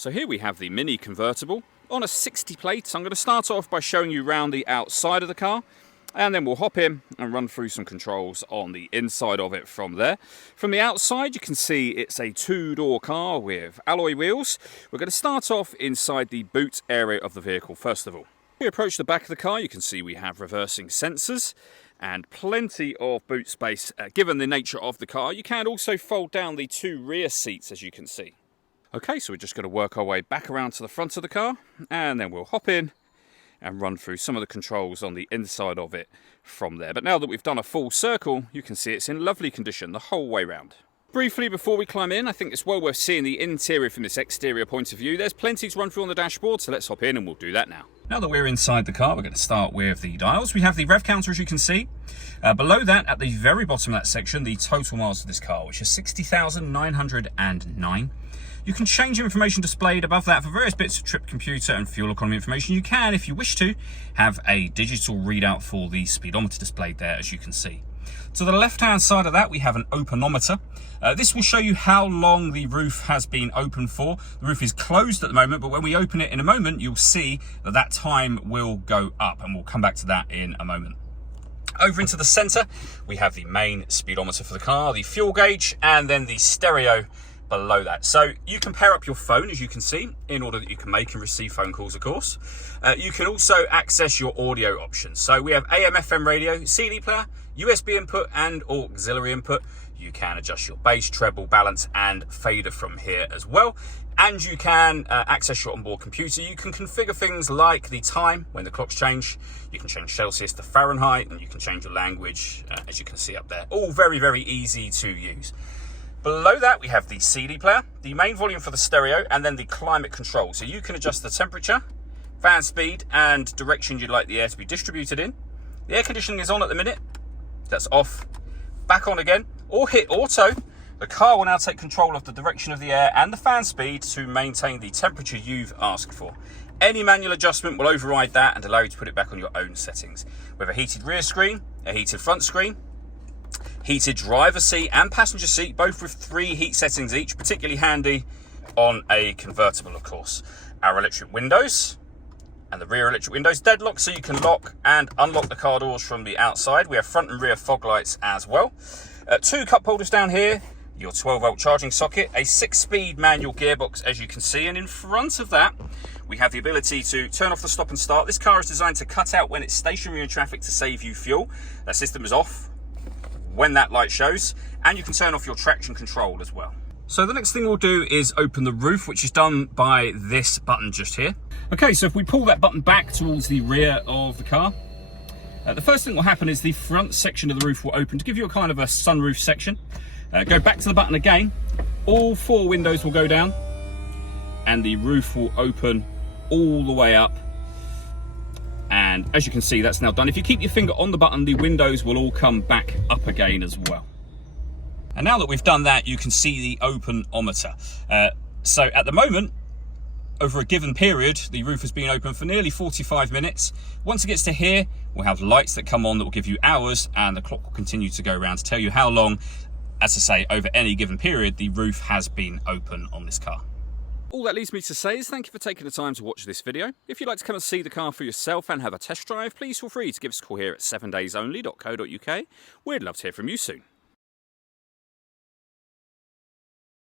So here we have the Mini Convertible on a 60 plate. So I'm going to start off by showing you around the outside of the car, and then we'll hop in and run through some controls on the inside of it from there. From the outside, you can see it's a two-door car with alloy wheels. We're going to start off inside the boot area of the vehicle first of all. We approach the back of the car, you can see we have reversing sensors and plenty of boot space. Given the nature of the car, you can also fold down the two rear seats, as you can see. Okay, so we're just going to work our way back around to the front of the car, and then we'll hop in and run through some of the controls on the inside of it from there. But now that we've done a full circle, you can see it's in lovely condition the whole way round. Briefly, before we climb in, I think it's well worth seeing the interior from this exterior point of view. There's plenty to run through on the dashboard, so let's hop in and we'll do that now. Now that we're inside the car, we're going to start with the dials. We have the rev counter, as you can see. Below that, at the very bottom of that section, the total miles of this car, which is 60,909. You can change the information displayed above that for various bits of trip computer and fuel economy information. You can, if you wish to, have a digital readout for the speedometer displayed there, as you can see. To the left-hand side of that, we have an openometer. This will show you how long the roof has been open for. The roof is closed at the moment, but when we open it in a moment, you'll see that that time will go up, and we'll come back to that in a moment. Over into the center, we have the main speedometer for the car, the fuel gauge, and then the stereo below that. So you can pair up your phone, as you can see, in order that you can make and receive phone calls, of course. You can also access your audio options. So we have AM, FM radio, CD player, USB input and auxiliary input. You can adjust your bass, treble, balance and fader from here as well. And you can access your onboard computer. You can configure things like the time when the clocks change. You can change Celsius to Fahrenheit, and you can change your language, as you can see up there. All very, very easy to use. Below that, we have the CD player, the main volume for the stereo, and then the climate control. So you can adjust the temperature, fan speed, and direction you'd like the air to be distributed in. The air conditioning is on at the minute. That's off. Back on again. Or hit auto. The car will now take control of the direction of the air and the fan speed to maintain the temperature you've asked for. Any manual adjustment will override that and allow you to put it back on your own settings. We have a heated rear screen, a heated front screen, heated driver seat and passenger seat, both with 3 heat settings each, particularly handy on a convertible, of course. Our electric windows and the rear electric windows deadlock, so you can lock and unlock the car doors from the outside. We have front and rear fog lights as well. 2 cup holders down here, your 12-volt charging socket, a 6-speed manual gearbox, as you can see, and in front of that we have the ability to turn off the stop and start. This car is designed to cut out when it's stationary in traffic to save you fuel. That system is off when that light shows, and you can turn off your traction control as well. So the next thing we'll do is open the roof, which is done by this button just here. Okay, so if we pull that button back towards the rear of the car, the first thing that will happen is the front section of the roof will open to give you a kind of a sunroof section. Go back to the button again, all 4 windows will go down, and the roof will open all the way up. And as you can see, that's now done. If you keep your finger on the button, the windows will all come back up again as well. And now that we've done that, you can see the openometer. So at the moment, over a given period, the roof has been open for nearly 45 minutes. Once it gets to here, we'll have lights that come on that will give you hours, and the clock will continue to go around to tell you how long, as I say, over any given period, the roof has been open on this car. All that leaves me to say is thank you for taking the time to watch this video. If you'd like to come and see the car for yourself and have a test drive, please feel free to give us a call here at 7daysonly.co.uk. We'd love to hear from you soon.